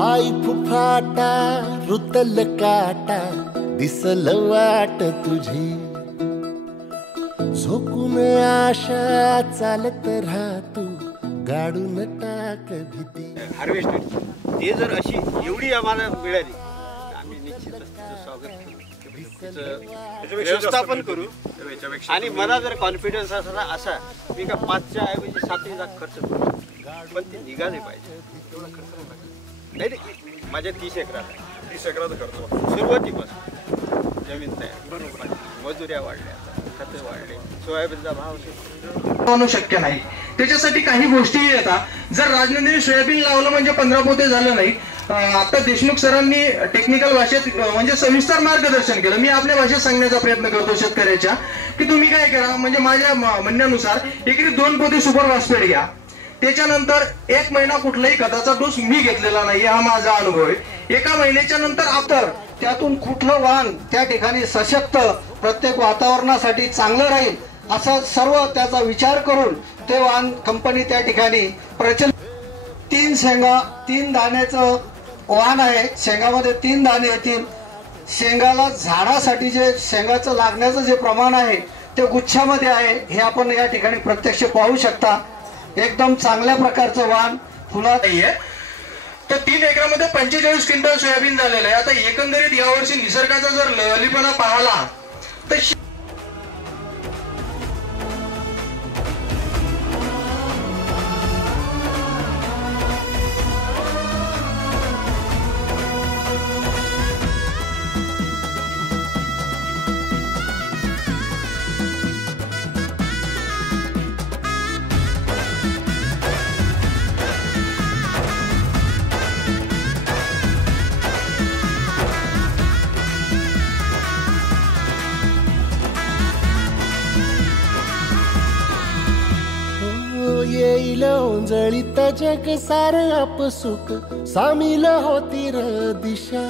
पायी फुफाटा रुतल काटा दिसल वाट तुझी झोकून आशा चालत राहतो गाडून टाक भीती हार्वेस्टेड ते जर अशी एवढी आम्हाला मिळाली आम्ही निश्चितच तिचं स्वागत करू, व्यवस्थापन करू. आणि मला जर कॉन्फिडन्स असा मी का 5च्या ऐवजी 7 लाख खर्च करू, पण ते निघाले पाहिजे. एवढा खर्च नाही माझ्या 30 एकरात 30 एकराचा खर्च सुरुवातीपासून जमीन तयार बरोबर, मजुऱ्या वाढल्या, खते वाढले, सोयाबीनचा भाव आणू शक्य नाही. त्याच्यासाठी काही गोष्टी येतात. जर राजनंदिनी सोयाबीन लावलं म्हणजे 15 पोते झालं नाही. आता देशमुख सरांनी टेक्निकल भाषेत म्हणजे सविस्तर मार्गदर्शन केलं. मी आपल्या भाषेत सांगण्याचा प्रयत्न करतो शेतकऱ्याच्या की तुम्ही काय करा, म्हणजे माझ्या म्हणण्यानुसार एकरी 2 पोते सुपर फॉस्फेट घ्या. त्याच्यानंतर 1 महिना कुठलाही खताचा डोस मी घेतलेला नाही, हा माझा अनुभव आहे. 1 महिन्याच्या नंतर आपण त्यातून कुठलं वाण त्या ठिकाणी सशक्त प्रत्येक वातावरणासाठी चांगलं राहील असा सर्व त्याचा विचार करून ते वाण कंपनी त्या ठिकाणी प्रचलित. 3 शेंगा 3 दाण्याचं वाण आहे. शेंगामध्ये 3 दाणे येतील. शेंगाला झाडासाठी जे शेंगाचं लागण्याचं जे प्रमाण आहे ते गुच्छामध्ये आहे, हे आपण या ठिकाणी प्रत्यक्ष पाहू शकता. एकदम चांगल्या प्रकारचं वाण फुलात आहे. तर 3 एकरामध्ये 45 क्विंटल सोयाबीन झालेलं आहे. आता एकंदरीत यावर्षी निसर्गाचा जर लवलीपणा पाहिला तर येईल ओंजळीत जग सार आपसुक सामील होती र दिशा.